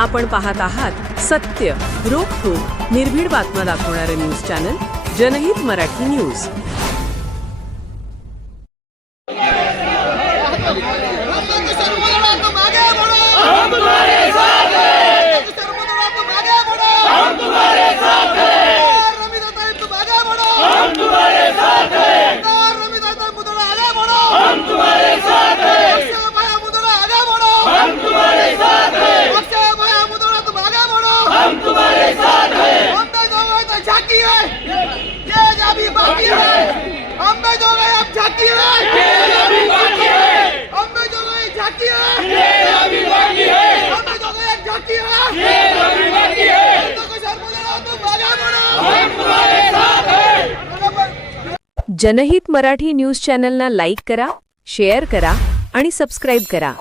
आपण पाहत आहात सत्य रोखोक निर्भीड बातम्या दाखवणारे न्यूज चॅनल जनहित मराठी न्यूज. गए है ये अभी बाकी है। हम पे जो गए है। ये अभी बाकी है। तो कुछ मुदड़ा तुम आगे बढ़ो हम तुम्हारे साथ हैं। जनहित मराठी न्यूज़ चॅनलना लाइक करा शेयर करा आणि सबस्क्राईब करा.